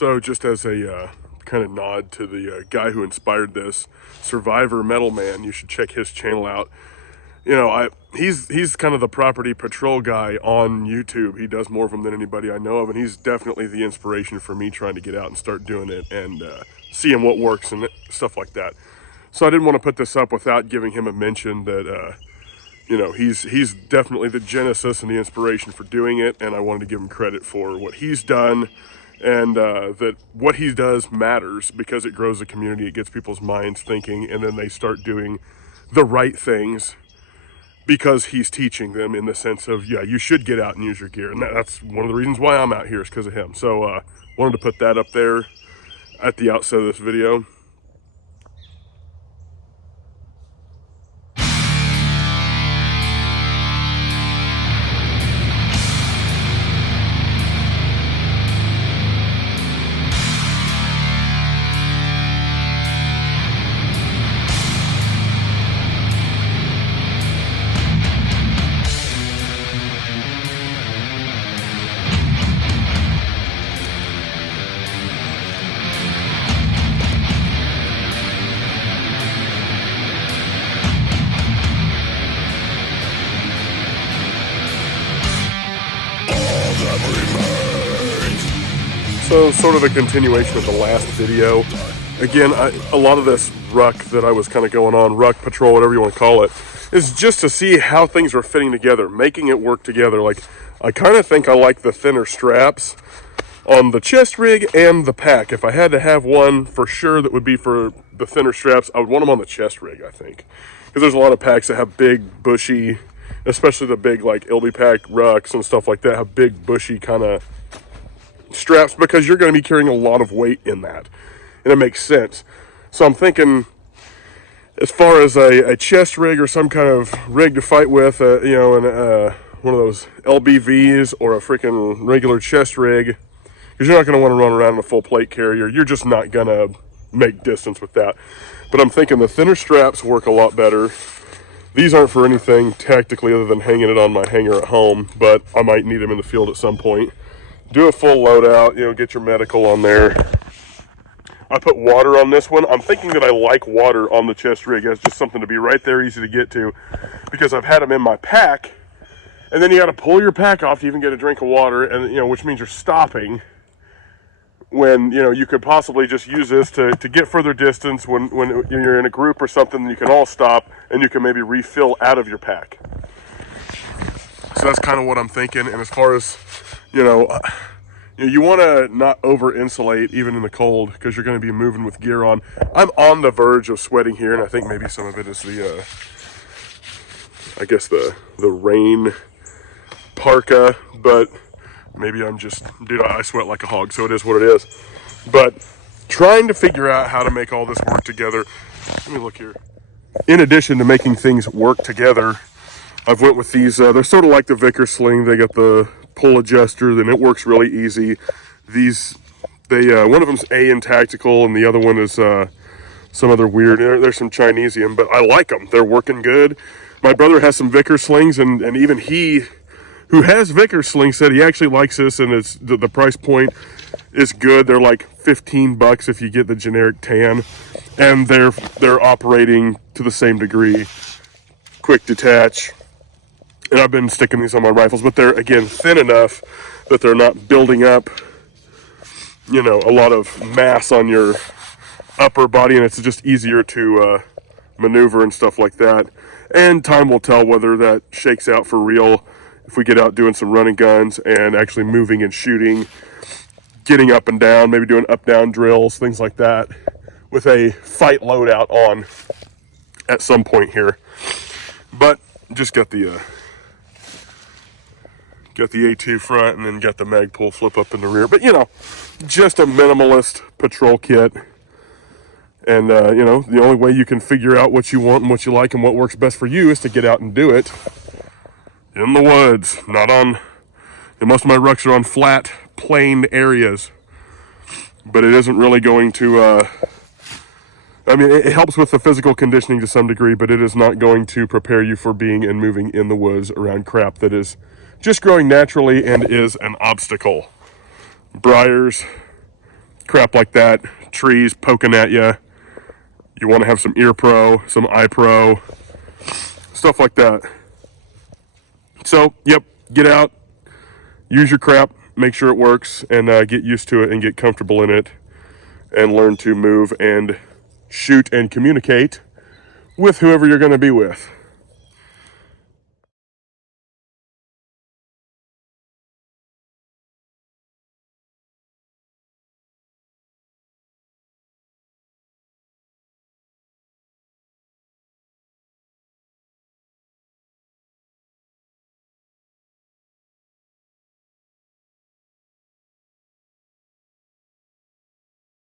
So just as a kind of nod to the guy who inspired this, Survivor Metal Man, you should check his channel out. You know, he's kind of the property patrol guy on YouTube. He does more of them than anybody I know of, and he's definitely the inspiration for me trying to get out and start doing it and seeing what works and stuff like that. So I didn't want to put this up without giving him a mention that, you know, he's definitely the genesis and the inspiration for doing it, and I wanted to give him credit for what he's done, and that what he does matters because it grows the community, it gets people's minds thinking, and then they start doing the right things because he's teaching them in the sense of, yeah, you should get out and use your gear. And that's one of the reasons why I'm out here is because of him. So wanted to put that up there at the outset of this video. So sort of a continuation of the last video. Again, a lot of this ruck that I was kind of going on, ruck patrol, whatever you want to call it, is just to see how things are fitting together, making it work together. Like, I kind of think I like the thinner straps on the chest rig and the pack. If I had to have one for sure that would be for the thinner straps, I would want them on the chest rig, I think. Because there's a lot of packs that have big, bushy, especially the big, like, LB pack rucks and stuff like that, have big, bushy kind of straps because you're going to be carrying a lot of weight in that, and it makes sense. So I'm thinking, as far as a chest rig or some kind of rig to fight with, you know, and one of those LBVs or a freaking regular chest rig, because you're not going to want to run around in a full plate carrier. You're just not going to make distance with that. But I'm thinking the thinner straps work a lot better. These aren't for anything tactically other than hanging it on my hanger at home, but I might need them in the field at some point. Do a full loadout, you know, get your medical on there. I put water on this one. I'm thinking that I like water on the chest rig as just something to be right there, easy to get to, because I've had them in my pack, and then you got to pull your pack off to even get a drink of water, and, you know, which means you're stopping when, you know, you could possibly just use this to get further distance when you're in a group or something. You can all stop, and you can maybe refill out of your pack. So that's kind of what I'm thinking. And as far as, you know, you want to not over insulate even in the cold because you're going to be moving with gear on. I'm on the verge of sweating here, and I think maybe some of it is the, I guess the rain parka, but maybe I'm just, dude, I sweat like a hog, so it is what it is. But trying to figure out how to make all this work together. Let me look here. In addition to making things work together, I've went with these, they're sort of like the Vickers sling. They got the pull adjuster, then it works really easy. These, one of them's A&N Tactical, and the other one is some other weird, there's some Chinesium, but I like them. They're working good. My brother has some Vickers slings, and even he, who has Vickers slings, said he actually likes this, and it's the price point is good. They're like $15 if you get the generic tan, and they're operating to the same degree. Quick detach. And I've been sticking these on my rifles, but they're, again, thin enough that they're not building up, you know, a lot of mass on your upper body, and it's just easier to maneuver and stuff like that. And time will tell whether that shakes out for real if we get out doing some running guns and actually moving and shooting, getting up and down, maybe doing up-down drills, things like that, with a fight loadout on at some point here. But just got the A2 front, and then got the mag pull flip up in the rear. But, you know, just a minimalist patrol kit. And, you know, the only way you can figure out what you want and what you like and what works best for you is to get out and do it in the woods, not on, and most of my rucks are on flat, plain areas. But it isn't really going to, I mean, it helps with the physical conditioning to some degree, but it is not going to prepare you for being and moving in the woods around crap that is just growing naturally and is an obstacle. Briars, crap like that, trees poking at you. You want to have some ear pro, some eye pro, stuff like that. So, yep, get out, use your crap, make sure it works, and get used to it and get comfortable in it, and learn to move and shoot and communicate with whoever you're going to be with.